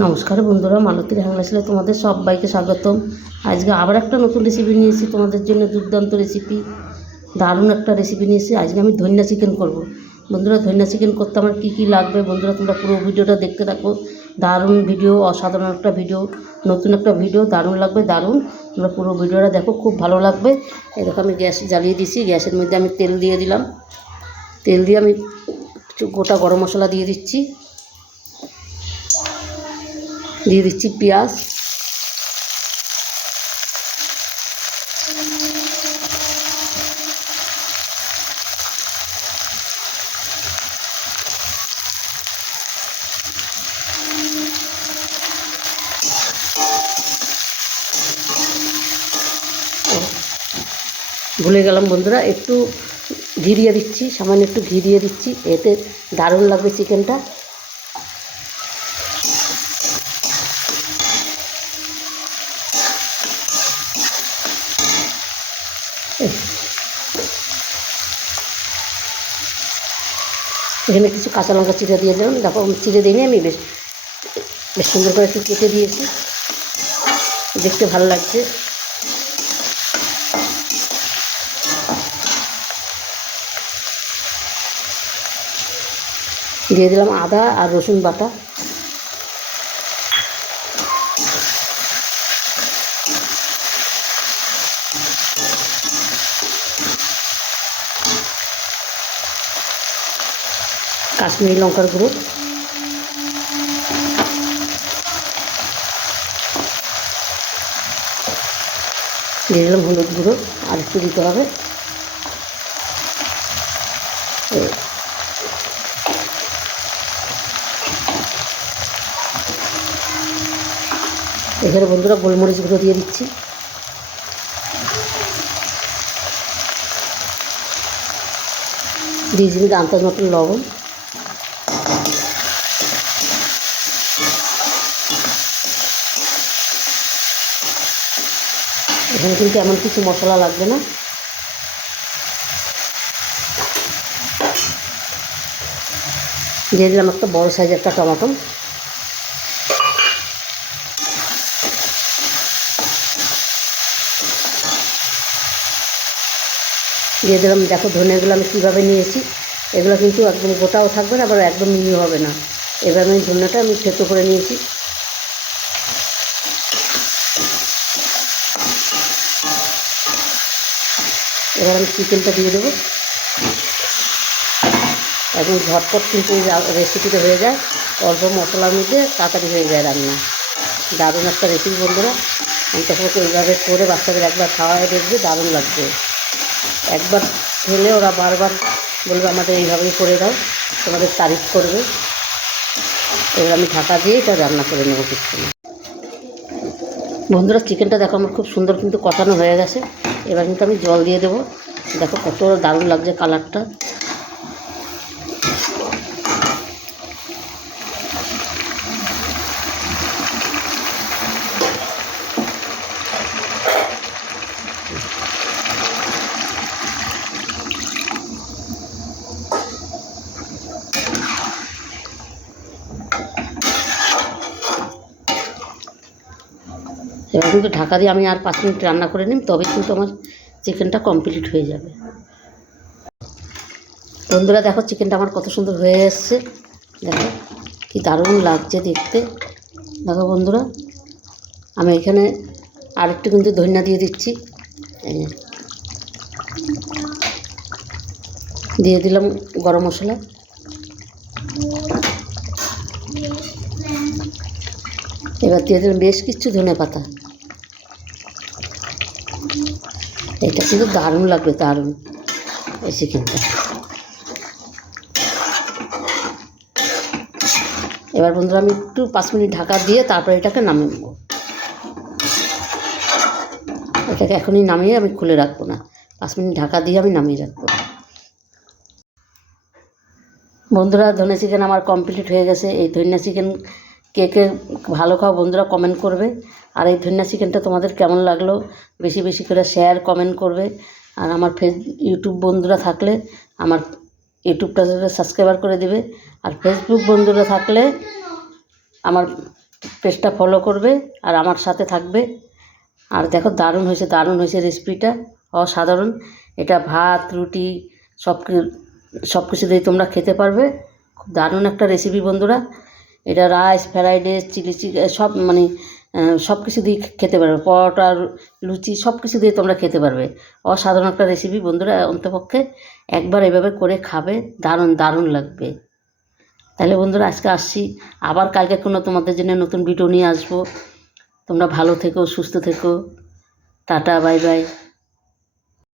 নমস্কার বন্ধুরা, মালতীর হ্যাংলাসলে তোমাদের সবাইকে স্বাগতম। আজকে আবার একটা নতুন রেসিপি নিয়েছি তোমাদের জন্য, দুর্দান্ত রেসিপি দারুণ একটা রেসিপি নিয়েছি আজকে আমি ধন্যা চিকেন করব। বন্ধুরা, ধন্যা চিকেন করতে আমার কী কী লাগবে? বন্ধুরা, তোমরা পুরো ভিডিওটা দেখতে থাকো। দারুণ ভিডিও অসাধারণ একটা ভিডিও নতুন একটা ভিডিও দারুণ লাগবে, দারুণ। তোমরা পুরো ভিডিওটা দেখো, খুব ভালো লাগবে। দেখো, আমি গ্যাস জ্বালিয়ে দিছি গ্যাসের মধ্যে আমি তেল দিয়ে দিলাম। তেল দিয়ে আমি কিছু গোটা গরম মশলা দিয়ে দিচ্ছি। দিয়ে দিচ্ছি পেঁয়াজ। ভুলে গেলাম বন্ধুরা, একটু ঘি দিয়ে দিচ্ছি, সামান্য একটু ঘি দিয়ে দিচ্ছি, এতে দারুণ লাগবে চিকেনটা এখানে কিছু কাঁচা লঙ্কা চিড়ে দিয়ে দিলাম। দেখো, চিড়ে দিইনি আমি বেশ বেশ সুন্দর করে একটু কেটে দিয়েছি। দেখতে ভালো লাগছে। দিয়ে দিলাম আদা আর রসুন বাটা। কাশ্মীরি লঙ্কার গুঁড়ো। দিয়ে দিলাম হলুদ গুঁড়ো, আর একটু দিতে হবে। এখানে বন্ধুরা গোলমরিচ গুঁড়ো দিয়ে দিচ্ছি। দিয়ে আন্দাজ মতন লবণ। এখানে কিন্তু এমন কিছু মশলা লাগবে না। দিয়ে দিলাম একটা বড় সাইজের একটা টমাটো। দিয়ে দিলাম, দেখো ধনেগুলো আমি কীভাবে নিয়েছি। এগুলো কিন্তু একদম গোটাও থাকবে না, আবার একদম মিহি হবে না। এবার আমি ধনেটা আমি থেতো করে নিয়েছি। এবার আমি চিকেনটা দিয়ে দেবো। একদম ঝটপট কিন্তু রেসিপিটা হয়ে যায়। অল্প মশলার মধ্যে তাড়াতাড়ি হয়ে যায় রান্না। দারুণ একটা রেসিপি বন্ধুরা। আমি তখন এইভাবে করে বাচ্চাদের একবার খাওয়ায় দেখবে, দারুণ লাগবে। একবার খেলে ওরা বারবার বলবে, আমাদের এইভাবেই করে দাও, তোমাদের তারিফ করবে। এবার আমি ঢাকা দিয়ে এটা রান্না করে নেব কিছু বন্ধুরা, চিকেনটা দেখো আমার খুব সুন্দর কিন্তু কষানো হয়ে গেছে। এবার কিন্তু আমি জল দিয়ে দেবো। দেখো কত দারুণ লাগছে কালারটা এবার কিন্তু ঢাকা দিয়ে আমি আর পাঁচ মিনিট রান্না করে নিই তবে কিন্তু আমার চিকেনটা কমপ্লিট হয়ে যাবে। বন্ধুরা, দেখো চিকেনটা আমার কত সুন্দর হয়ে এসছে। দেখো, কি দারুণ লাগছে দেখতে। দেখো বন্ধুরা, আমি এখানে আরেকটু কিন্তু ধনিয়া দিয়ে দিচ্ছি। দিয়ে দিলাম গরম মশলা। এবার দিয়ে দিলাম বেশ কিছু ধনে পাতা এটা কিন্তু দারুণ লাগবে দারুণ। এই চিকেনটা এবার বন্ধুরা আমি একটু পাঁচ মিনিট ঢাকা দিয়ে তারপরে এটাকে নামিয়ে নেব। এটাকে এখনই নামিয়ে আমি খুলে রাখব না। পাঁচ মিনিট ঢাকা দিয়ে আমি নামিয়ে রাখব। বন্ধুরা ধনে চিকেন আমার কমপ্লিট হয়ে গেছে। এই ধনিয়া চিকেন কে কে ভালো খাও বন্ধুরা কমেন্ট করবে। আর এই ধনিয়া চিকেনটা তোমাদের কেমন লাগল বেশি বেশি করে শেয়ার কমেন্ট করবে। আর আমার ফেস ইউটিউব বন্ধুরা থাকলে আমার ইউটিউবটা সাবস্ক্রাইবার করে দিবে। আর ফেসবুক বন্ধুরা থাকলে আমার পেজটা ফলো করবে আর আমার সাথে থাকবে। আর দেখো দারুণ হয়েছে দারুণ হয়েছে রেসিপিটা অসাধারণ। এটা ভাত, রুটি সব সব কিছু দিয়ে তোমরা খেতে পারবে। খুব দারুণ একটা রেসিপি বন্ধুরা। এটা rice fried rice chilli chicken সব মানে সব কিছু দিয়ে খেতে পারবে। পরোটা, লুচি, সব কিছু দিয়ে তোমরা খেতে পারবে। অসাধারণ একটা রেসিপি বন্ধুরা, অন্তপক্ষে একবার এভাবে করে খাবে, দারুণ দারুণ লাগবে। তাহলে বন্ধুরা, আজকে আসছি। আবার কালকে কোনো তোমাদের জন্য নতুন ভিডিও নিয়ে আসব। তোমরা ভালো থেকো, সুস্থ থেকো। Tata bye bye